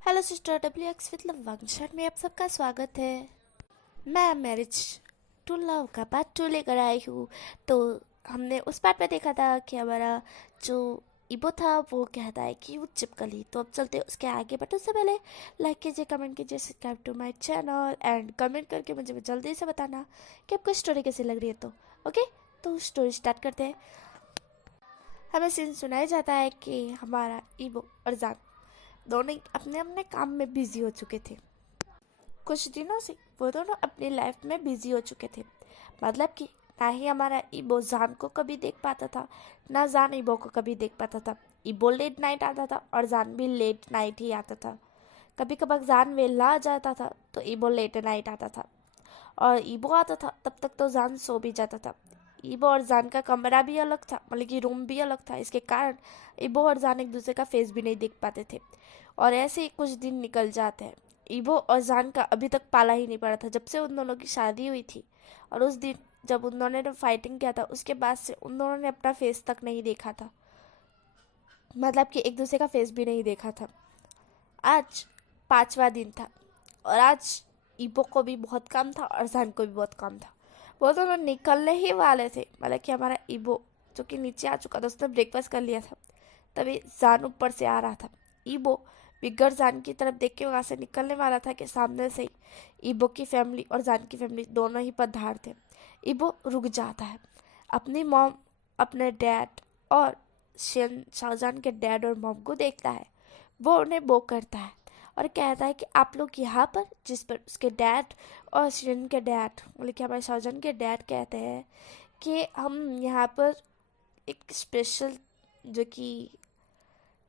Hello sister WX with love function में आप सबका स्वागत है। मैं मैरिज टू लव का पार्ट 2 लेकर आई हूँ। तो हमने उस पार्ट में देखा था कि हमारा जो इबो था वो कहता है कि वो चिपकली। तो अब चलते हैं उसके आगे, बट उससे पहले लाइक कीजिए, कमेंट कीजिए, subscribe to my channel and comment करके मुझे जल्दी से बताना कि आपको स्टोरी कैसी लग रही है। तो ओके, तो स्टोरी स्टार्ट करते हैं। हमें सीन सुनाया जाता है कि हमारा इबो और जान दोनों ही अपने अपने काम में बिजी हो चुके थे। कुछ दिनों से वो दोनों अपनी लाइफ में बिजी हो चुके थे। मतलब कि ना ही हमारा इबो जान को कभी देख पाता था, ना जान इबो को कभी देख पाता था। इबो लेट नाइट आता था और जान भी लेट नाइट ही आता था। कभी कभार जान वेला आ जाता था तो इबो लेट नाइट आता था, और इबो आता था तब तक तो जान सो भी जाता था। इबो और जान का कमरा भी अलग था, मतलब कि रूम भी अलग था। इसके कारण इबो और जान एक दूसरे का फेस भी नहीं देख पाते थे। और ऐसे ही कुछ दिन निकल जाते हैं। इबो और जान का अभी तक पाला ही नहीं पड़ा था जब से उन दोनों की शादी हुई थी। और उस दिन जब उन दोनों ने फाइटिंग किया था उसके बाद से उन दोनों ने अपना फेस तक नहीं देखा था, मतलब कि एक दूसरे का फेस भी नहीं देखा था। आज 5वां दिन था और आज इबो को भी बहुत काम था और जान को भी बहुत काम था। वो दोनों निकलने ही वाले थे, मतलब कि हमारा इबो जो कि नीचे आ चुका था, उसने ब्रेकफास्ट कर लिया था। तभी जान ऊपर से आ रहा था। इबो बिगर जान की तरफ देख के वहाँ से निकलने वाला था कि सामने से ही इबो की फैमिली और जान की फैमिली दोनों ही पधार थे। इबो रुक जाता है। अपनी मॉम, अपने डैड और शाहजहान के डैड और मॉम को देखता है। वो उन्हें वो करता है और कहता है कि आप लोग यहाँ पर, जिस पर उसके डैड और शिरन के डैड, मतलब कि हमारे शाहजहान के डैड कहते हैं कि हम यहाँ पर एक स्पेशल, जो कि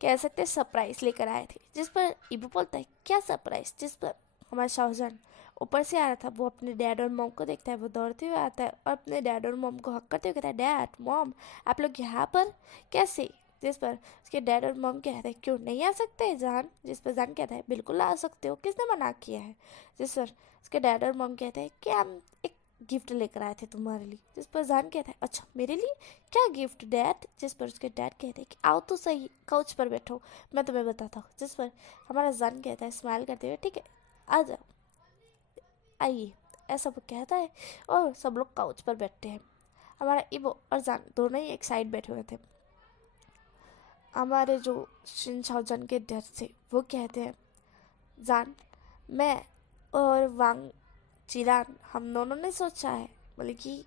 कह सकते हैं सरप्राइज लेकर आए थे। जिस पर इबू बोलता है क्या सरप्राइज, जिस पर हमारा शाहजहान ऊपर से आ रहा था। वो अपने डैड और मॉम को देखता है, वो दौड़ते हुए आता है और अपने डैड और मॉम को हक करते हुए कहता है डैड मॉम आप लोग यहाँ पर कैसे। जिस पर उसके डैड और मॉम कहते हैं क्यों नहीं आ सकते जान। जिस पर जान कहता है बिल्कुल आ सकते हो, किसने मना किया है। जिस पर उसके डैड और मॉम कहते हैं कि हम एक गिफ्ट लेकर आए थे तुम्हारे लिए। जिस पर जान कहता है अच्छा मेरे लिए, क्या गिफ्ट डैड। जिस पर उसके डैड कहते हैं कि आओ तो सही, काउच पर बैठो, मैं तुम्हें बताता हूँ। जिस पर हमारा जान कहता है स्माइल करते हुए ठीक है आ जाओ, आइए, ऐसा वो कहता है। और सब लोग काउच पर बैठते हैं। हमारा इबो और जान दोनों ही एक साइड बैठे हुए थे। हमारे जो शिन शाओजन के डैड थे वो कहते हैं जान, मैं और वांग चिरान हम दोनों ने सोचा है, मतलब कि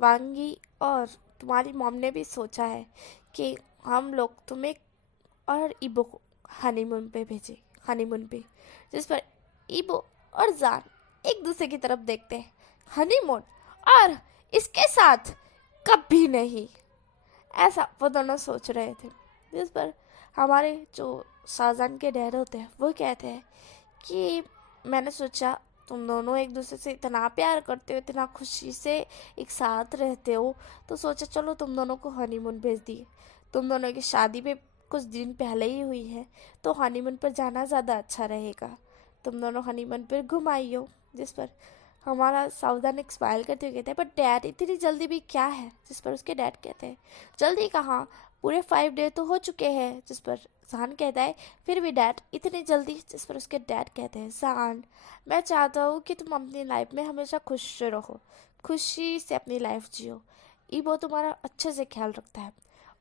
वांगी और तुम्हारी मॉम ने भी सोचा है कि हम लोग तुम्हें और इबो को हनीमून पे भेजे, हनीमून पे। जिस पर इबो और जान एक दूसरे की तरफ देखते हैं। हनीमून, और इसके साथ कभी नहीं, ऐसा वो दोनों सोच रहे थे। जिस पर हमारे जो शाहजहान के डैड होते हैं वो कहते हैं कि मैंने सोचा तुम दोनों एक दूसरे से इतना प्यार करते हो, इतना खुशी से एक साथ रहते हो, तो सोचा चलो तुम दोनों को हनीमून भेज दिए। तुम दोनों की शादी पे कुछ दिन पहले ही हुई है, तो हनीमून पर जाना ज़्यादा अच्छा रहेगा। तुम दोनों हनीमून पर घुम आई हो। जिस पर हमारा सावधान एक स्माइल करते हुए कहते हैं बट डैड इतनी जल्दी भी क्या है। जिस पर उसके डैड कहते हैं जल्दी कहाँ, पूरे 5 डे तो हो चुके हैं। जिस पर जहान कहता है फिर भी डैड इतनी जल्दी। जिस पर उसके डैड कहते हैं जहान, मैं चाहता हूँ कि तुम अपनी लाइफ में हमेशा खुश रहो, खुशी से अपनी लाइफ जियो। ईबो तुम्हारा अच्छे से ख्याल रखता है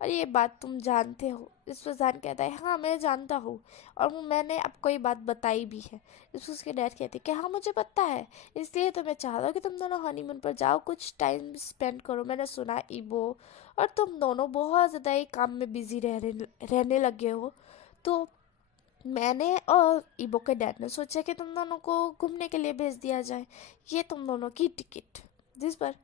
और ये बात तुम जानते हो। इस पर जान कहता है हाँ मैं जानता हूँ और मैंने आपको ये बात बताई भी है। इस पर उसके डैड कहते हैं कि हाँ मुझे पता है, इसलिए तो मैं चाहता हूँ कि तुम दोनों हनीमून पर जाओ, कुछ टाइम स्पेंड करो। मैंने सुना ईबो और तुम दोनों बहुत ज़्यादा ही काम में बिजी रहने लगे हो, तो मैंने और ईबो के डैड ने सोचा कि तुम दोनों को घूमने के लिए भेज दिया जाए, ये तुम दोनों की टिकट। जिस पर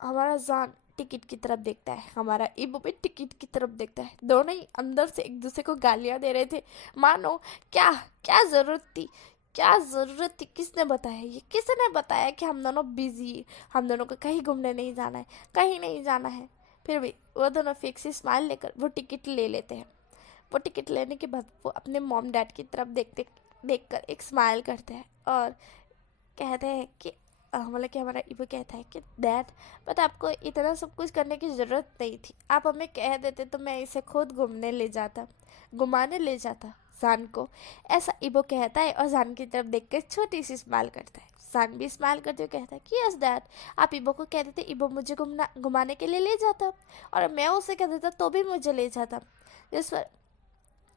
हमारा जान टिकट की तरफ देखता है, हमारा इबो भी टिकट की तरफ देखता है। दोनों ही अंदर से एक दूसरे को गालियां दे रहे थे, मानो क्या क्या जरूरत थी, क्या जरूरत थी, किसने बताया, ये किसने बताया कि हम दोनों बिजी, हम दोनों को कहीं घूमने नहीं जाना है, कहीं नहीं जाना है। फिर भी वो दोनों फिक्स स्माइल लेकर वो टिकट ले लेते हैं। वो टिकट लेने के बाद वो अपने मॉम डैड की तरफ देखकर एक स्माइल करते हैं और कहते हैं कि मतलब कि हमारा इबो कहता है कि डैड बट आपको इतना सब कुछ करने की ज़रूरत नहीं थी, आप हमें कह देते तो मैं इसे खुद घूमने ले जाता, घुमाने ले जाता। जान को। ऐसा इबो कहता है और जान की तरफ देख कर छोटी सी स्माइल करता है। जान भी स्माइल करते हुए कहता है कि यस डैड, आप इबो को कह देते इबो मुझे घुमाने के लिए ले जाता, और मैं उसे कह देता तो भी मुझे ले जाता। जिस पर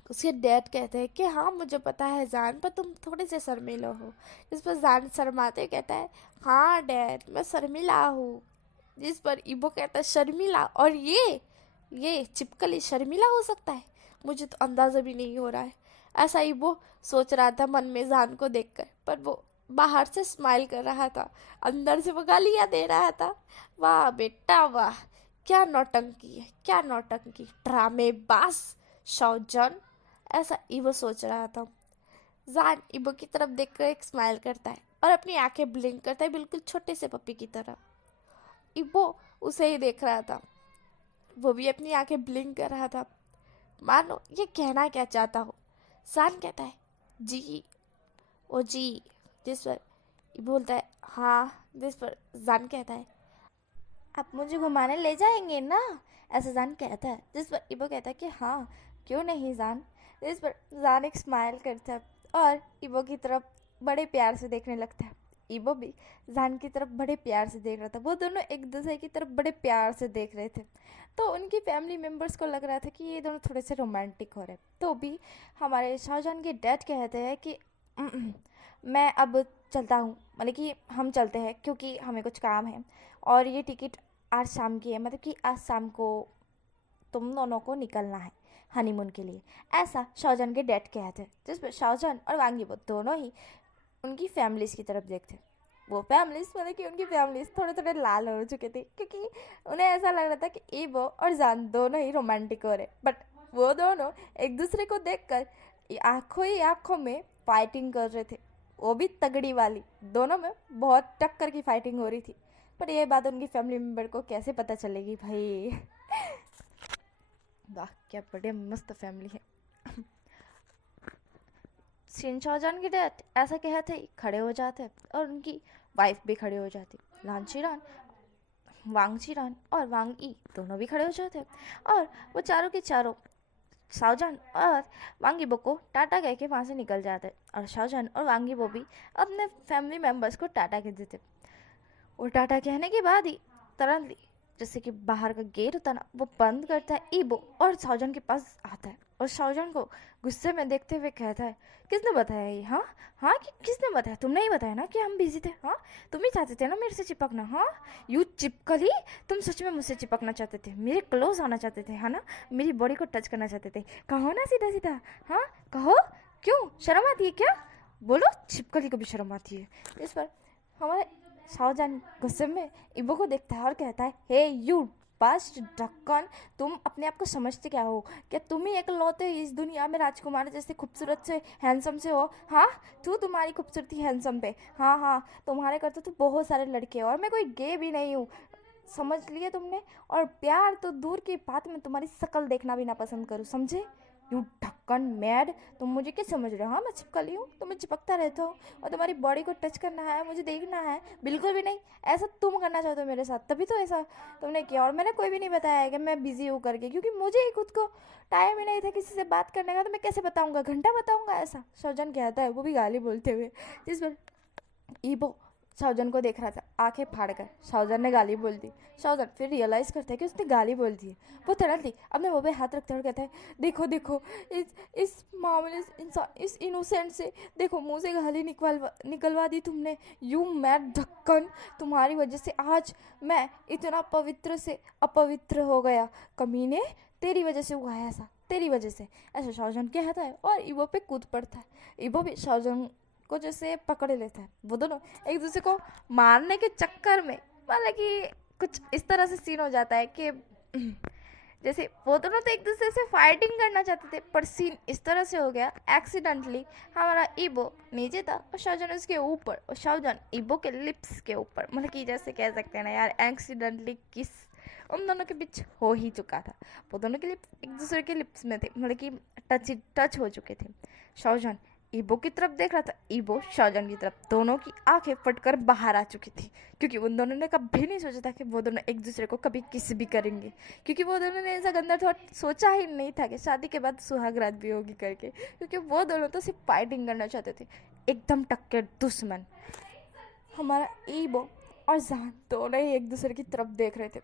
उसके डैड कहते हैं कि हाँ मुझे पता है जान, पर तुम थोड़े से शर्मीला हो। जिस पर जान शर्माते हुए कहता है हाँ डैड मैं शर्मीला हूँ। जिस पर इबो कहता है शर्मीला, और ये चिपकली शर्मीला हो सकता है, मुझे तो अंदाजा भी नहीं हो रहा है। ऐसा इबो सोच रहा था मन में जान को देखकर, पर वो बाहर से स्माइल कर रहा था, अंदर से वो गालियाँ दे रहा था। वाह बेटा वाह, क्या नौटंकी है, क्या नौटंकी, ड्रामेबाज शौजन। ऐसा इबो सोच रहा था। जान इबो की तरफ देखकर एक स्माइल करता है और अपनी आंखें ब्लिंक करता है, बिल्कुल छोटे से पप्पी की तरह। इबो उसे ही देख रहा था, वो भी अपनी आंखें ब्लिंक कर रहा था, मानो ये कहना क्या चाहता हो। जान कहता है जी, ओ जी। जिस पर इबो बोलता है हाँ। जिस पर जान कहता है आप मुझे घुमाने ले जाएंगे ना, ऐसा जान कहता है। जिस पर इबो कहता है कि हाँ क्यों नहीं जान। जिस पर जान एक स्माइल करता है और इबो की तरफ बड़े प्यार से देखने लगता है। इबो भी जान की तरफ बड़े प्यार से देख रहा था, वो दोनों एक दूसरे की तरफ बड़े प्यार से देख रहे थे। तो उनकी फैमिली मेम्बर्स को लग रहा था कि ये दोनों थोड़े से रोमांटिक हो रहे हैं। तो भी हमारे शाहजहान के डैड कहते हैं कि मैं अब चलता हूँ, मतलब कि हम चलते हैं क्योंकि हमें कुछ काम है, और ये टिकट आज शाम की है, मतलब कि आज शाम को तुम दोनों को निकलना है हनीमून के लिए, ऐसा शाहजहान के डैड कहते हैं। जिस पर शाहजहान और वांगी वो दोनों ही उनकी फैमिलीज की तरफ देखते। वो फैमिलीज मतलब कि उनकी फैमिलीज थोड़े थोड़े लाल हो चुके थे, क्योंकि उन्हें ऐसा लग रहा था कि इबो और जान दोनों ही रोमांटिक हो रहे, बट वो दोनों एक दूसरे को देखकर आंखों ही आंखों में फाइटिंग कर रहे थे, वो भी तगड़ी वाली। दोनों में बहुत टक्कर की फाइटिंग हो रही थी, पर यह बात उनकी फैमिली मेम्बर को कैसे पता चलेगी भाई। वाह क्या बड़े मस्त फैमिली है। शाहजहान के डैड ऐसा कहते ही खड़े हो जाते और उनकी वाइफ भी खड़े हो जाती। लांचीरान, वांगचीरान और वांग ई दोनों भी खड़े हो जाते और वो चारों के चारों शाहजहान और वांगीबो को टाटा कह के वहाँ से निकल जाते, और शाहजहान और वांगीबो भी अपने फैमिली मेम्बर्स को टाटा कह देते। और टाटा कहने के बाद ही तुरंत जैसे कि बाहर का गेट होता ना, वो बंद करता है ईबो और शाहजहान के पास आता है और शाहजहान को गुस्से में देखते हुए कहता है किसने बताया ये, हाँ हाँ किसने बताया, तुमने ही बताया ना कि हम बिजी थे, हाँ तुम ही चाहते थे ना मेरे से चिपकना, हाँ यू चिपकली, तुम सच में मुझसे चिपकना चाहते थे, मेरे क्लोज आना चाहते थे, है ना, मेरी बॉडी को टच करना चाहते थे, कहो ना सीधा सीधा, हाँ कहो, क्यों शर्म आती है क्या, बोलो, चिपकली को भी शर्म आती है। इस पर हमारे शाहजहान गुस्से में इबो को देखता है और कहता है हे यू बस्ट ढक्कन, तुम अपने आप को समझते क्या हो, क्या तुम ही एकलौते इस दुनिया में राजकुमार जैसे खूबसूरत से हैंडसम से हो, हाँ तुम्हारी खूबसूरती हैंडसम पे, हाँ हाँ तुम्हारे करते तो बहुत सारे लड़के हैं और मैं कोई गे भी नहीं हूँ, समझ लिए तुमने, और प्यार तो दूर की बात में तुम्हारी शक्ल देखना भी ना पसंद करूँ, समझे यू ढक्कन मैड, तुम मुझे क्या समझ रहे हो, हाँ मैं चिपकली हूँ, तुम्हें चिपकता रहता हूँ और तुम्हारी बॉडी को टच करना है, मुझे देखना है, बिल्कुल भी नहीं, ऐसा तुम करना चाहते हो मेरे साथ, तभी तो ऐसा तुमने किया, और मैंने कोई भी नहीं बताया है कि मैं बिजी हूँ करके, क्योंकि मुझे ही खुद को टाइम ही नहीं था किसी से बात करने का, तो मैं कैसे बताऊँगा, घंटा बताऊँगा, ऐसा शाहजहान कहता है, वो भी गाली बोलते हुए। जिस पर ईबो शाहजहान को देख रहा था आंखें फाड़ कर, शाहजहान ने गाली बोल दी। शाहजहान फिर रियलाइज़ करता है कि उसने गाली बोल दी है, वो तुरंत ही अपने मुँह पे हाथ रखते हुए कहता है देखो देखो इस मामले इस इनोसेंट से देखो मुँह से गाली निकलवा दी तुमने, यू मैड ढक्कन, तुम्हारी वजह से आज मैं इतना पवित्र से अपवित्र हो गया, कमीने तेरी वजह से हुआ है ऐसा, तेरी वजह से, ऐसा शाहजहान कहता है और ईबो पे कूद पड़ता है। ईबो भी शाहजहान को जैसे पकड़ लेता है, वो दोनों एक दूसरे को मारने के चक्कर में, मतलब कि कुछ इस तरह से सीन हो जाता है कि जैसे वो दोनों तो एक दूसरे से फाइटिंग करना चाहते थे, पर सीन इस तरह से हो गया एक्सीडेंटली हमारा ईबो नीचे था और शाहजहान उसके ऊपर, और शाहजहान ईबो के लिप्स के ऊपर, मतलब कि जैसे कह सकते हैं ना यार एक्सीडेंटली किस उन दोनों के बीच हो ही चुका था, वो दोनों के लिप्स एक दूसरे के लिप्स में थे, मतलब कि टच हो चुके थे। शाहजहान ईबो की तरफ देख रहा था, ईबो शाहजहान की तरफ। दोनों की आंखें फटकर बाहर आ चुकी थी, क्योंकि उन दोनों ने कभी नहीं सोचा था कि वो दोनों एक दूसरे को कभी किस भी करेंगे, क्योंकि वो दोनों ने ऐसा गंदा थॉट सोचा ही नहीं था कि शादी के बाद सुहागरात भी होगी करके, क्योंकि वो दोनों तो सिर्फ फाइटिंग करना चाहते थे, एकदम टक्कर दुश्मन। हमारा ईबो और जहान दोनों ही एक दूसरे की तरफ देख रहे थे।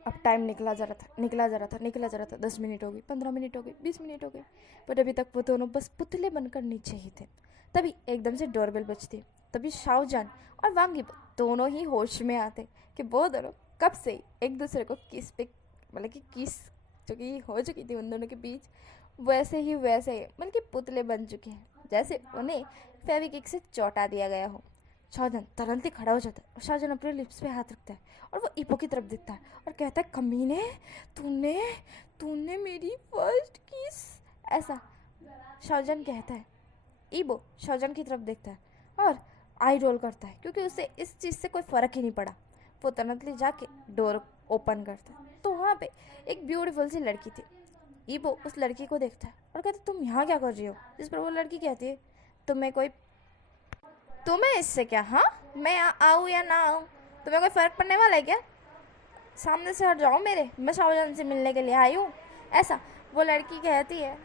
अब टाइम निकला जा रहा था, निकला जा रहा था, निकला जा रहा था। 10 मिनट हो गई, 15 मिनट हो गई, 20 मिनट हो गए, बट अभी तक वो दोनों बस पुतले बनकर नीचे ही थे। तभी एकदम से डोरबेल बजती। तभी शाहजहान और वांगी दोनों ही होश में आते कि वो दोनों कब से ही एक दूसरे को किस पे, मतलब कि किस जो कि हो चुकी थी उन दोनों के बीच, वैसे ही मतलब कि पुतले बन चुके हैं, जैसे उन्हें फेविक्विक से चौंटा दिया गया हो। शाहजहान तुरंत ही खड़ा हो जाता है और शाहजहान अपने लिप्स पे हाथ रखता है और वो ईबो की तरफ देखता है और कहता है, कमीने, तूने तूने मेरी फर्स्ट किस, ऐसा शाहजहान कहता है। ईबो शाहजहान की तरफ देखता है और आई रोल करता है, क्योंकि उसे इस चीज़ से कोई फ़र्क ही नहीं पड़ा। वो तुरंतली जाके डोर ओपन करता है, तो वहाँ पे एक ब्यूटीफुल सी लड़की थी। ईबो उस लड़की को देखता है और कहता है, तुम यहाँ क्या कर रही हो? जिस पर वो लड़की कहती है, तुम्हें इससे क्या, हाँ मैं आऊँ या ना आऊँ, तुम्हें कोई फ़र्क पड़ने वाला है क्या? सामने से हट जाओ मेरे, मैं शाहजहान से मिलने के लिए आई हूँ, ऐसा वो लड़की कहती है।